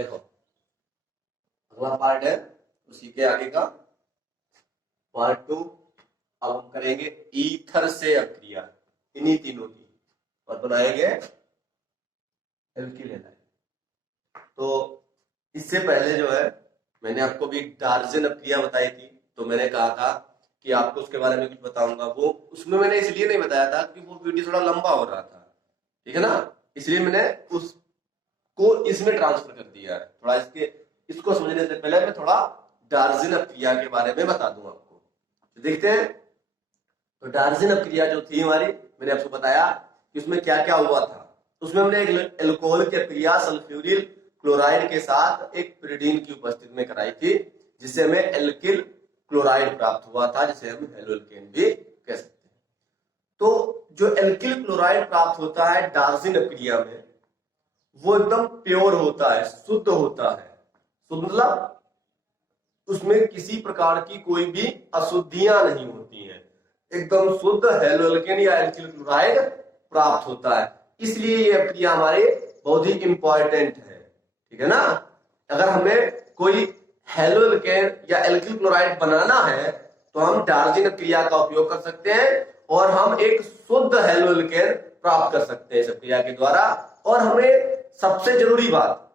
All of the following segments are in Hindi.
देखो अगला पार्ट है उसी के आगे का पार्ट 2। अब हम करेंगे ईथर से अभिक्रिया इन्हीं तीनों की और बनाएंगे एल्किल हैलाइड। तो इससे पहले जो है मैंने आपको भी डार्जन अभिक्रिया बताई थी, तो मैंने कहा था कि आपको उसके बारे में कुछ बताऊंगा। वो उसमें मैंने इसलिए नहीं बताया था कि वो वीडियो थोड़ा लंबा हो रहा था, ठीक है ना, इसलिए मैंने उसको इसमें ट्रांसफर कर दिया है। थोड़ा इसको समझने से पहले मैं थोड़ा डार्जन अभिक्रिया के बारे में बता दूं आपको। तो देखते हैं। तो डार्जन अभिक्रिया जो थी हमारी, मैंने आपको बताया कि उसमें क्या क्या हुआ था। उसमें हमने एक एल्कोहल की अभिक्रिया सल्फ्यूरिल क्लोराइड के साथ एक pyridine की उपस्थिति में कराई थी, जिससे हमें एल्किल क्लोराइड प्राप्त हुआ था, जिसे हम हेलोएल्केन भी कह सकते हैं। तो जो एल्किल क्लोराइड प्राप्त होता है डार्जन अभिक्रिया में, वो एकदम प्योर होता है, शुद्ध होता है। शुद्ध मतलब उसमें किसी प्रकार की कोई भी अशुद्धियां नहीं होती हैं, एकदम शुद्ध हेलोएल्केन या एल्किल क्लोराइड प्राप्त होता है। इसलिए ये अभिक्रिया हमारे बहुत ही इंपॉर्टेंट है, ठीक है ना। अगर हमें कोई हेलोएल्केन या एल्किल क्लोराइड बनाना है तो हम डार्जन अभिक्रिया का उपयोग कर सकते हैं और हम एक शुद्ध हेलोएल्केन प्राप्त कर सकते हैं इस अभिक्रिया के द्वारा। और हमें सबसे जरूरी बात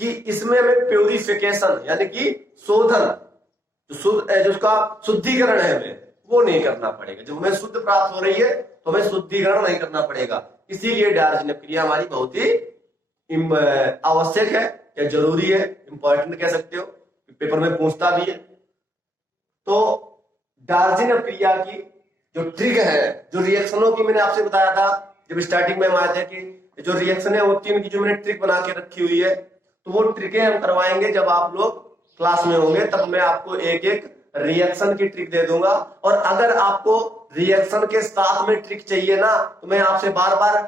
कि इसमें हमें प्योरिफिकेशन यानी कि शोधन, जो उसका शुद्धिकरण है हमें वो नहीं करना पड़ेगा। जब हमें शुद्ध प्राप्त हो रही है तो हमें शुद्धिकरण नहीं करना पड़ेगा। इसीलिए डार्जन अभिक्रिया हमारी बहुत ही आवश्यक है या जरूरी है, इंपॉर्टेंट कह सकते हो, पेपर में पूछता भी है। तो डार्जन अभिक्रिया की जो ट्रिक है, जो रिएक्शनों की मैंने आपसे बताया था जब स्टार्टिंग में हम आए थे कि जो रिएक्शन है होती है उनकी जो मैंने ट्रिक बना के रखी हुई है, तो वो ट्रिकें हम करवाएंगे जब आप लोग क्लास में होंगे। तब मैं आपको एक एक रिएक्शन की ट्रिक दे दूंगा। और अगर आपको रिएक्शन के साथ में ट्रिक चाहिए ना, तो मैं आपसे बार बार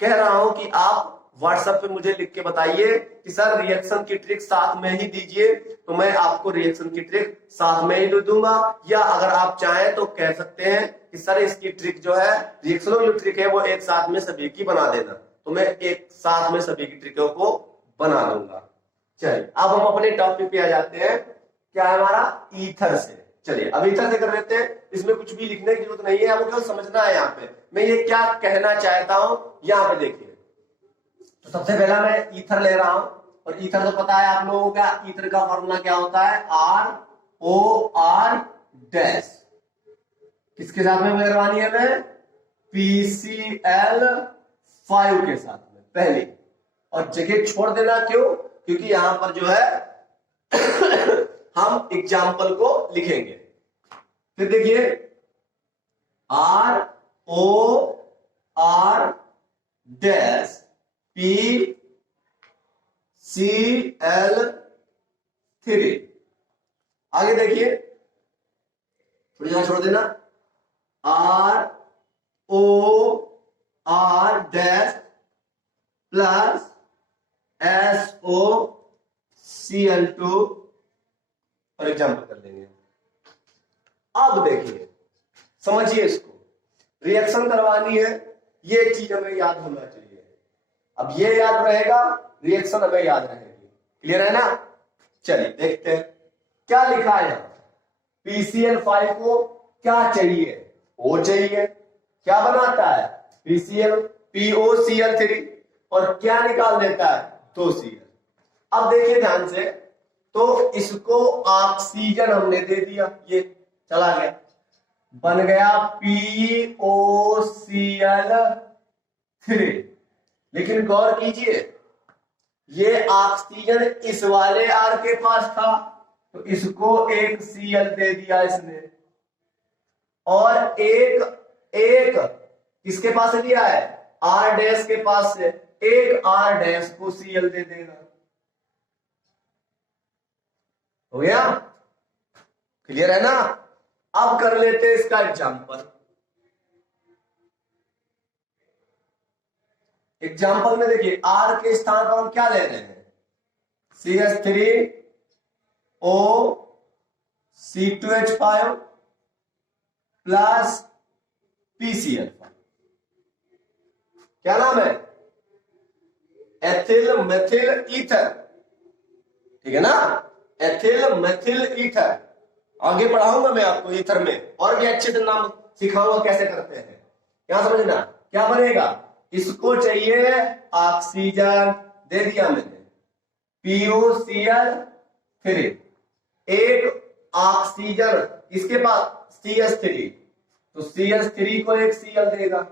कह रहा हूं कि आप व्हाट्सएप पे मुझे लिख के बताइए कि सर रिएक्शन की ट्रिक साथ में ही दीजिए, तो मैं आपको रिएक्शन की ट्रिक साथ में ही दे दूंगा। या अगर आप चाहें तो कह सकते हैं कि सर इसकी ट्रिक जो है, रिएक्शनों की जो ट्रिक है वो एक साथ में सभी की बना देना, तो मैं एक साथ में सभी की ट्रिकों को बना दूंगा। चलिए अब हम अपने टॉपिक पे आ जाते हैं। क्या है हमारा? ईथर से। चलिए अब ईथर से कर लेते हैं। इसमें कुछ भी लिखने की जरूरत नहीं है, आपको केवल समझना है यहाँ पे मैं ये क्या कहना चाहता हूं। यहाँ पे देखिए, तो सबसे पहला मैं ईथर ले रहा हूं, और ईथर तो पता है आप लोगों का, ईथर का फॉर्मूला क्या होता है? ROR dash. किसके साथ में करवानी है? मैं PCl5 के साथ में पहले। और जगह छोड़ देना क्यों? क्योंकि यहां पर जो है हम एग्जाम्पल को लिखेंगे। फिर देखिए ROR डैश PCl3। आगे देखिए, थोड़ी जगह छोड़ देना, ROR डैश प्लस SOCl2 और एग्जाम्पल कर देंगे। अब देखिए, समझिए इसको, रिएक्शन करवानी है, ये चीज हमें याद होना चाहिए। अब ये याद रहेगा, रिएक्शन हमें याद रहेगी। क्लियर है ना? चलिए देखते हैं क्या लिखा है यहां। PCl5 को क्या चाहिए? O चाहिए। क्या बनाता है? POCl3। और क्या निकाल देता है? 2Cl। अब देखिए ध्यान से, तो इसको ऑक्सीजन हमने दे दिया, ये चला गया, बन गया POCl3। लेकिन गौर कीजिए, ये ऑक्सीजन इस वाले R के पास था, तो इसको एक Cl दे दिया इसने, और एक किसके पास लिया है? R डैश के पास से, एक R डैश को Cl दे देगा। हो गया? क्लियर है ना? अब कर लेते हैं इसका एग्जाम्पल। एग्जाम्पल में देखिए, R के स्थान पर हम क्या ले रहे हैं? CH3O C2H5 plus PCl5। क्या नाम है? Ethyl methyl ether. ठीक है ना। एथिल मेथिल ईथर, आगे पढ़ाऊंगा मैं आपको ईथर में, और भी अच्छे से नाम सिखाऊंगा कैसे करते हैं। क्या समझना, क्या बनेगा, इसको चाहिए ऑक्सीजन, दे दिया मैंने POCl3, एक ऑक्सीजन इसके पास CH3, तो CH3 को एक Cl देगा।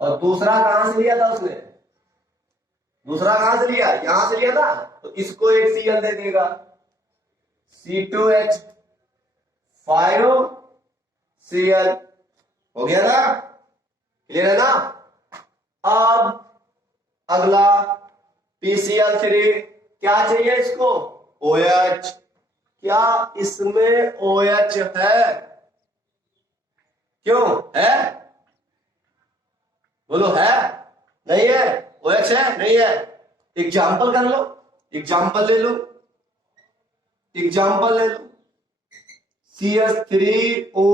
और दूसरा कहां से लिया था उसने, दूसरा कहां से लिया, यहां से लिया था, तो इसको एक Cl दे देगा, C2H5Cl, हो गया ना, क्लियर है ना। अब अगला PCl3, क्या चाहिए इसको, OH, क्या इसमें OH है, क्यों है, बोलो है, नहीं है, OH है, नहीं है। एग्जाम्पल कर लो, एग्जाम्पल ले लो, एग्जाम्पल ले लो, CH3O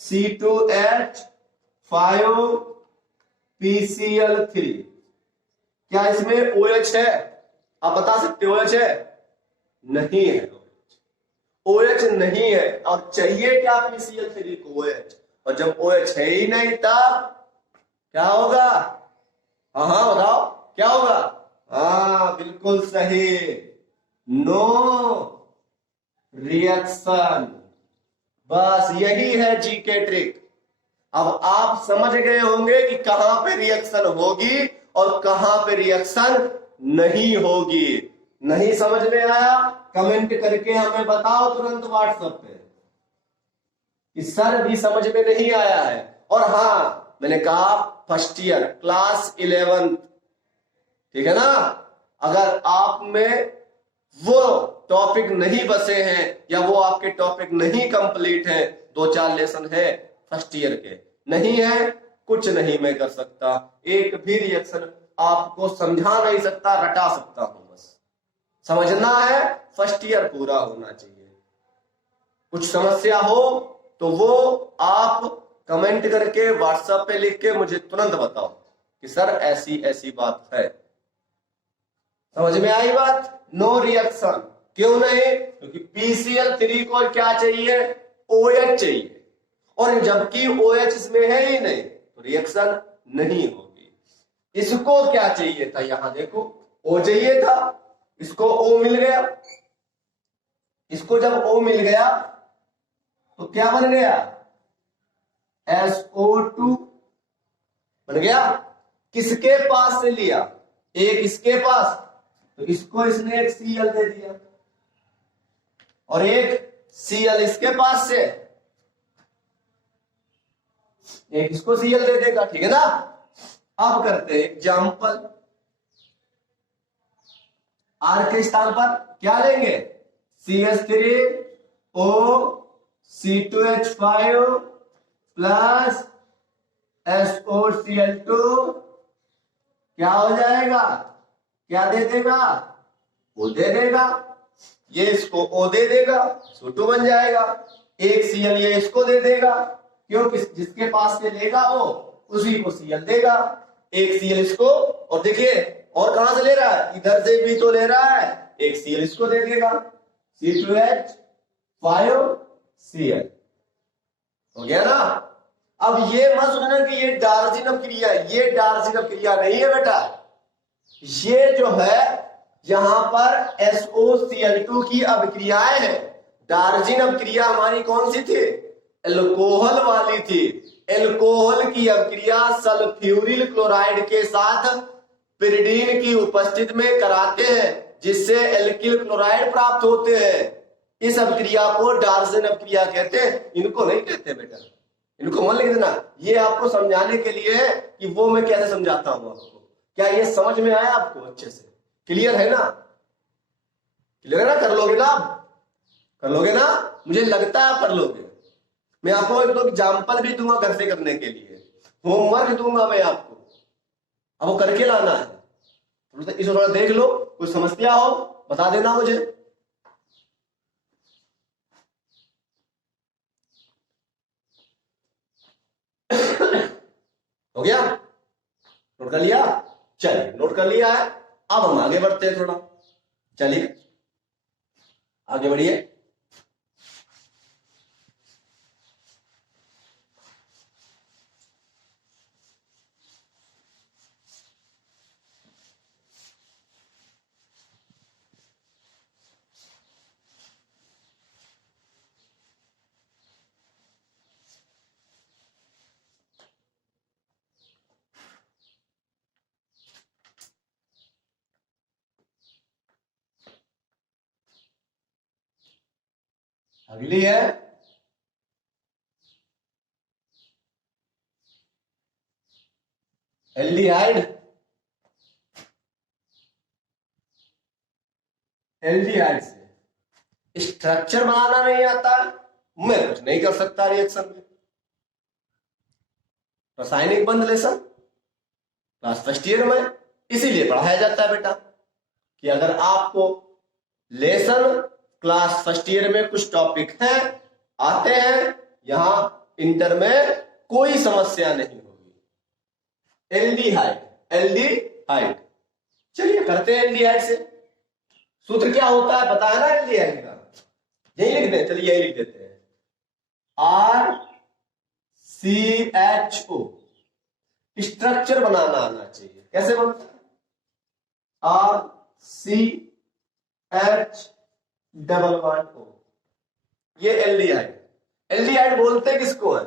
C2H5PCl3, क्या इसमें OH है, आप बता सकते हो OH है, नहीं है, OH नहीं है। और चाहिए क्या PCl3 को, OH, और जब OH है ही नहीं तब क्या होगा, हाँ हाँ बताओ क्या होगा, हाँ बिल्कुल सही, नो रिएक्शन। बस यही है जी के ट्रिक। अब आप समझ गए होंगे कि कहां पे रिएक्शन होगी और कहां पे रिएक्शन नहीं होगी। नहीं समझ में आया, कमेंट करके हमें बताओ तुरंत व्हाट्सएप पे कि सर भी समझ में नहीं आया है। और हाँ, मैंने कहा फर्स्ट ईयर क्लास 11, ठीक है ना, अगर आप में वो टॉपिक नहीं बसे हैं या वो आपके टॉपिक नहीं कंप्लीट हैं, 2-4 लेसन है फर्स्ट ईयर के, नहीं है, कुछ नहीं मैं कर सकता, एक भी रिएक्शन आपको समझा नहीं सकता, रटा सकता हूं, बस समझना है, फर्स्ट ईयर पूरा होना चाहिए। कुछ समस्या हो तो वो आप कमेंट करके व्हाट्सएप पे लिख के मुझे तुरंत बताओ कि सर ऐसी ऐसी बात है। समझ में आई बात, नो रिएक्शन, क्यों नहीं, क्योंकि PCl3 को क्या चाहिए, OH चाहिए, और जबकि OH इसमें है ही नहीं तो रिएक्शन नहीं होगी। इसको क्या चाहिए था, यहां देखो O चाहिए था, इसको O मिल गया, इसको जब O मिल गया तो क्या बन गया, SO2 बन गया। किसके पास से लिया, एक इसके पास, तो इसको इसने एक Cl दे दिया, और एक Cl इसके पास से, एक इसको Cl दे देगा, ठीक है ना। अब करते हैं एग्जाम्पल, R के स्थान पर क्या लेंगे, CH3O C2H5 प्लस SOCl2, क्या हो जाएगा, क्या दे देगा, O दे देगा, ये इसको O दे देगा, SO2 बन जाएगा, एक Cl ये इसको दे देगा, क्योंकि जिसके पास से लेगा वो उसी को Cl देगा, एक Cl इसको, और देखिए और कहां से ले रहा है, इधर से भी तो ले रहा है, एक Cl इसको दे देगा, C2H5Cl, हो गया ना। अब ये मत सोचना कि ये डार्जिन क्रिया, ये डार्जिन क्रिया नहीं है बेटा, ये जो है यहां पर SOCl2 की अभिक्रियाएं हैं। डार्जिन अभिक्रिया हमारी कौन सी थी, एल्कोहल वाली थी। एल्कोहल की अभिक्रिया सल्फ्यूरिल क्लोराइड के साथ पिरिडीन की उपस्थिति में कराते हैं, जिससे एल्किल क्लोराइड प्राप्त होते हैं। इस अभिक्रिया को डार्जिन अभिक्रिया कहते हैं, इनको नहीं कहते बेटा, इनको मन लिख देना। ये आपको समझाने के लिए है कि वो मैं कैसे समझाता हूं आपको। क्या ये समझ में आया आपको अच्छे से, क्लियर है ना, क्लियर है ना, कर लोगे ना, कर लोगे ना, मुझे लगता है कर लोगे। मैं आपको एक दो एग्जाम्पल भी दूंगा घर से करने के लिए, होमवर्क दूंगा मैं आपको, अब वो करके लाना है। इसको थोड़ा देख लो, कोई समस्या हो बता देना मुझे। हो गया, नोट कर लिया, चलिए नोट कर लिया है। अब हम आगे बढ़ते हैं थोड़ा, चलिए आगे बढ़िए। अगली है एल्डिहाइड। एल्डिहाइड से स्ट्रक्चर बनाना नहीं आता, मैं कुछ नहीं कर सकता रिएक्शन में। रासायनिक बंध लेसन क्लास फर्स्ट ईयर में इसीलिए पढ़ाया जाता है बेटा कि अगर आपको लेसन क्लास फर्स्ट ईयर में कुछ टॉपिक हैं आते हैं, यहां इंटर में कोई समस्या नहीं होगी। एल्डिहाइड, एल्डिहाइड, चलिए करते हैं एल्डिहाइड से। सूत्र क्या होता है पता है ना एल्डिहाइड का? यही लिख दें, चलिए यही लिख देते हैं, RCHO। स्ट्रक्चर बनाना आना चाहिए। कैसे बनता है? RCH_O, ये एल्डिहाइड। एल्डिहाइड बोलते हैं किसको है?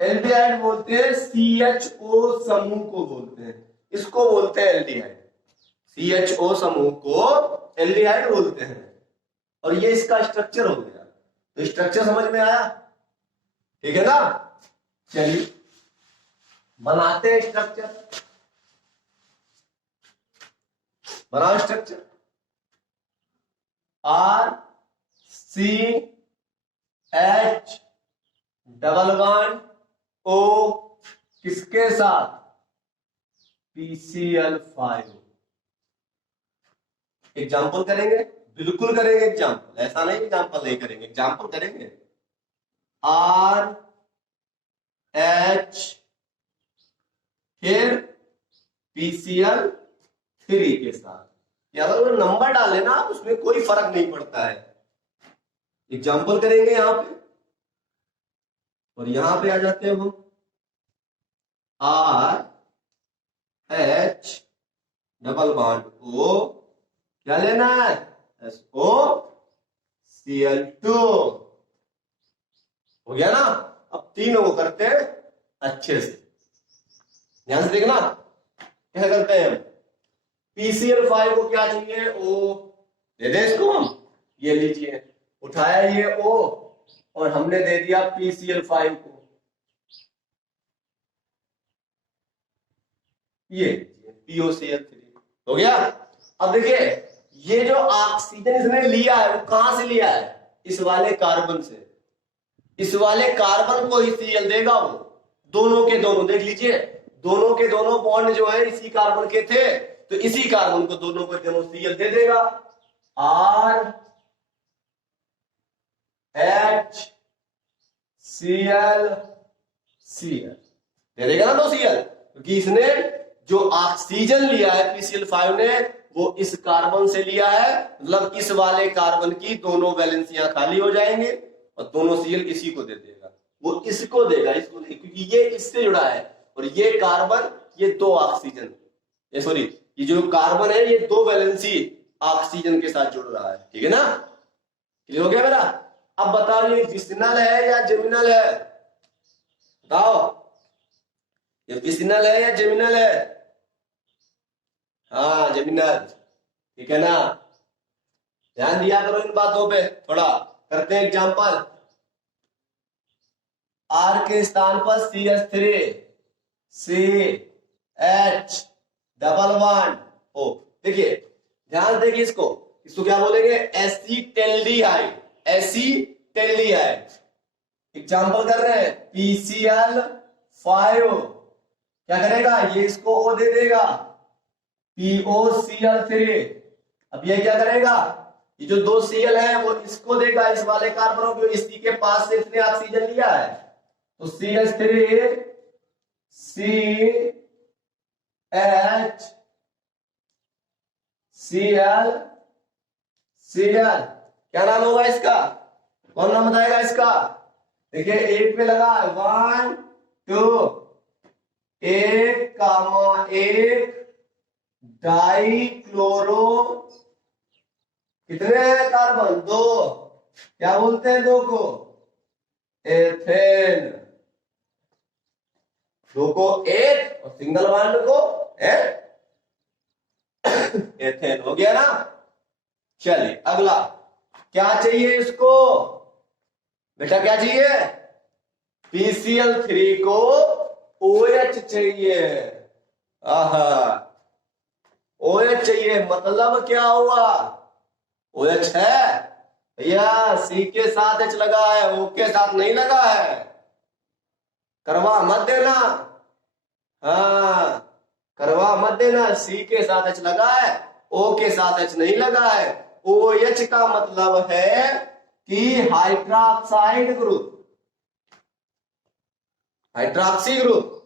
एल्डिहाइड बोलते हैं CHO समूह को बोलते हैं, इसको बोलते हैं एल्डिहाइड। CHO समूह को एल्डिहाइड बोलते हैं। और ये इसका स्ट्रक्चर हो गया। तो स्ट्रक्चर समझ में आया? ठीक है ना? चलिए बनाते हैं स्ट्रक्चर। बनाओ स्ट्रक्चर। RCH_O किसके साथ? PCl5। एग्जाम्पल करेंगे, बिल्कुल करेंगे एग्जाम्पल, ऐसा नहीं एग्जाम्पल नहीं करेंगे, एग्जाम्पल करेंगे। RH फिर PCl3 के साथ। अगर नंबर डाले ना उसमें कोई फर्क नहीं पड़ता है। एग्जाम्पल करेंगे यहां पे और यहां पे आ जाते हैं हम। RH_O क्या लेना है? SOCl2 हो गया ना? अब तीनों को करते हैं अच्छे से, ध्यान से देखना। क्या करते हैं हम? PCl5 को क्या चाहिए? O दे दें इसको हम। ये लीजिए, उठाया ये O और हमने दे दिया PCl5 को। ये POCl3 हो गया। अब देखिए ये जो ऑक्सीजन इसने लिया है वो कहां से लिया है? इस वाले कार्बन से। इस वाले कार्बन को ही Cl देगा वो। दोनों के दोनों देख लीजिए, दोनों के दोनों बॉन्ड जो है इसी कार्बन के थे, तो इसी कार्बन को दोनों को दोनों Cl दे देगा। RHCl दे देगा ना, दो Cl, क्योंकि इसने जो ऑक्सीजन लिया है PCl5 ने वो इस कार्बन से लिया है, मतलब इस वाले कार्बन की दोनों वैलेंसियां खाली हो जाएंगे और दोनों Cl इसी को दे देगा। वो इसको देगा, इसको नहीं, क्योंकि ये इससे जुड़ा है और ये कार्बन, ये दो ऑक्सीजन, ये सॉरी ये जो कार्बन है ये दो वैलेंसी ऑक्सीजन के साथ जुड़ रहा है। ठीक है ना? क्लियर हो गया मेरा? अब बताओ ये विसिनल है या जेमिनल है? बताओ ये विसिनल है या जेमिनल है? हाँ जेमिनल, ठीक है ना? ध्यान दिया करो इन बातों पे थोड़ा। करते हैं एग्जांपल। R के स्थान पर CH3 CH_O। देखिए ध्यान देखिए, इसको इसको क्या बोलेंगे? Acetaldehyde, acetaldehyde. एग्जांपल कर रहे हैं PCl5 क्या करेगा? ये इसको O दे देगा, POCl3। अब ये क्या करेगा? ये जो दो Cl है वो इसको देगा, इस वाले कार्बन को, इसी के पास से इसने ऑक्सीजन लिया है, तो CH3 CHCl Cl। क्या नाम होगा इसका? कौन नाम बताएगा इसका? देखिए एक पे लगा है 1 2 एक कामा एक डाई क्लोरो, कितने हैं कार्बन? 2। क्या बोलते हैं 2 को? एथेन। 2 को एथ और सिंगल बॉन्ड को एथेन। हो गया ना? चलिए अगला क्या चाहिए इसको बेटा? क्या चाहिए? PCl3 को OH चाहिए। आहा, OH चाहिए मतलब क्या हुआ? OH है भैया, C के साथ H लगा है, O के साथ नहीं लगा है। करवा मत देना, हाँ करवा मत देना। C के साथ H लगा है, O के साथ H नहीं लगा है। OH का मतलब है कि हाइड्रोक्साइड ग्रुप, हाइड्रोक्सी ग्रुप,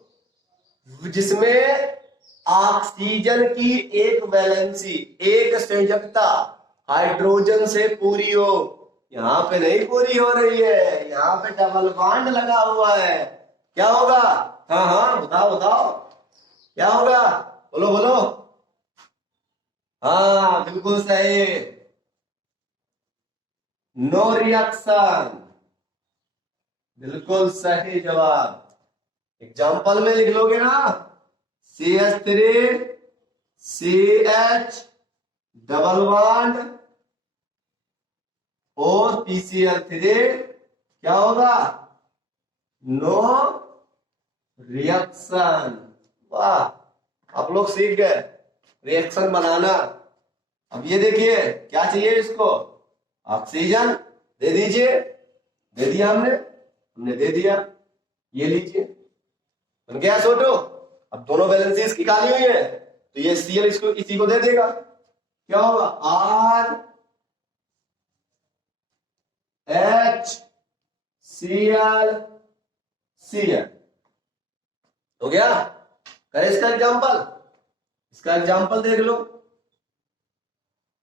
जिसमें ऑक्सीजन की एक वैलेंसी, एक संयोजकता हाइड्रोजन से पूरी हो। यहां पे नहीं पूरी हो रही है, यहां पे डबल बॉन्ड लगा हुआ है। क्या होगा? हाँ हाँ बताओ बताओ, क्या होगा? बोलो बोलो। हाँ बिल्कुल सही, नो रिएक्शन, बिल्कुल सही जवाब। एग्जाम्पल में लिख लोगे ना, CH3 CH डबल बॉन्ड और PCl3, क्या होगा? No reaction. वाह, आप लोग सीख गए रिएक्शन बनाना। अब ये देखिए क्या चाहिए इसको? ऑक्सीजन दे दीजिए। दे दिया हमने दे दिया। ये लीजिए, बन गया सोटो। अब दोनों वैलेंसी इसकी खाली हुई है तो ये Cl इसको इसी को दे देगा। क्या होगा? RHCl Cl। हो गया? करे इसका एग्जांपल, इसका एग्जांपल देख लो।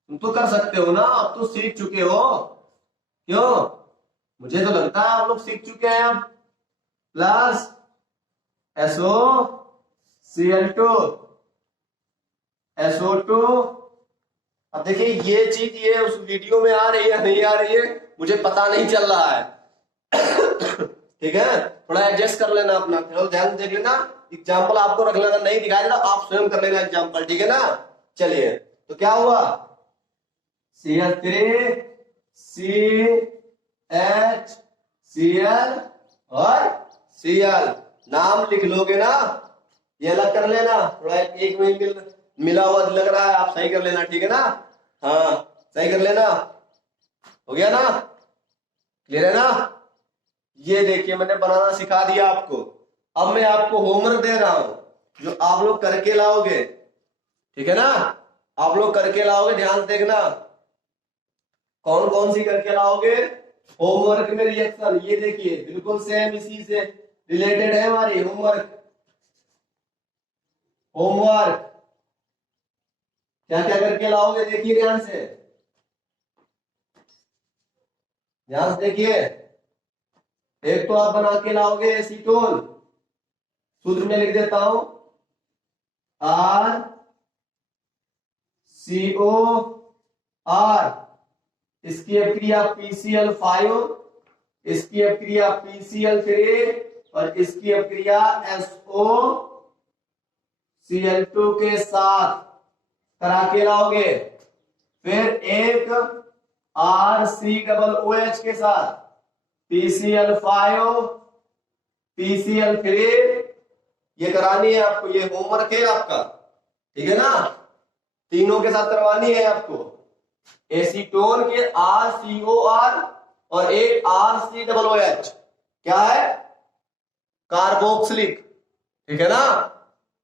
तुम तो कर सकते हो ना, अब तो सीख चुके हो। क्यों? मुझे तो लगता है आप लोग सीख चुके हैं। अब प्लस SOCl2 SO2। अब देखिए ये चीज ये उस वीडियो में आ रही है नहीं आ रही है मुझे पता नहीं चल रहा है। ठीक है, थोड़ा एडजस्ट कर लेना अपना, थोड़ा ध्यान देख लेना। एग्जाम्पल आपको रख लेना, नहीं दिखाई देना आप स्वयं कर लेना एग्जाम्पल, ठीक है ना? चलिए तो क्या हुआ? CH3 CH Cl और Cl। नाम लिख लोगे ना, ये अलग कर लेना, थोड़ा एक में मिला हुआ लग रहा है, आप सही कर लेना, ठीक है ना? हाँ सही कर लेना। हो गया ना? क्लियर है ना? ये देखिए मैंने बनाना सिखा दिया आपको। अब मैं आपको होमवर्क दे रहा हूं जो आप लोग करके लाओगे, ठीक है ना? आप लोग करके लाओगे, ध्यान देखना कौन कौन सी करके लाओगे होमवर्क में रिएक्शन। ये देखिए बिल्कुल सेम इसी से रिलेटेड है हमारी होमवर्क। होमवर्क क्या क्या करके लाओगे देखिए ध्यान से, ध्यान से देखिए। एक तो आप बना के लाओगे एसीटोन, सूत्र में लिख देता हूं RCOR, इसकी अभिक्रिया PCl5, इसकी अभिक्रिया PCl3 और इसकी अभिक्रिया SOCl2 के साथ करा के लाओगे। फिर एक RCOOH के साथ PCl5 PCl3, ये करानी है आपको, ये होमवर्क है आपका, ठीक है ना? तीनों के साथ करवानी है आपको। एसीटोन के RCOR और एक RCOOH, क्या है? कार्बोक्सिलिक, ठीक है ना?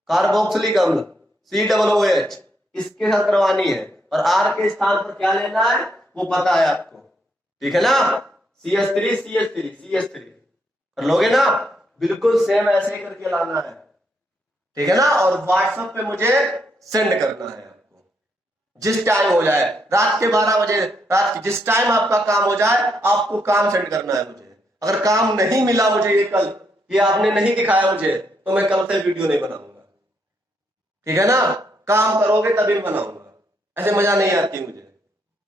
कार्बोक्सिलिक अम्ल COOH, इसके साथ करवानी है। और R के स्थान पर क्या लेना है वो पता है आपको, ठीक है ना? CH3 CH3 CH3 कर लोगे ना? बिल्कुल सेम ऐसे ही करके लाना है, ठीक है ना? और व्हाट्सएप पे मुझे सेंड करना है आपको। जिस टाइम हो जाए, रात के 12 बजे, रात की जिस टाइम आपका काम हो जाए, आपको काम सेंड करना है मुझे। अगर काम नहीं मिला मुझे ये कल, ये आपने नहीं दिखाया मुझे, तो मैं कल से वीडियो नहीं बनाऊंगा। ठीक है ना? काम करोगे तभी बनाऊंगा, ऐसे मजा नहीं आती मुझे।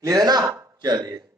क्लियर है ना? चलिए।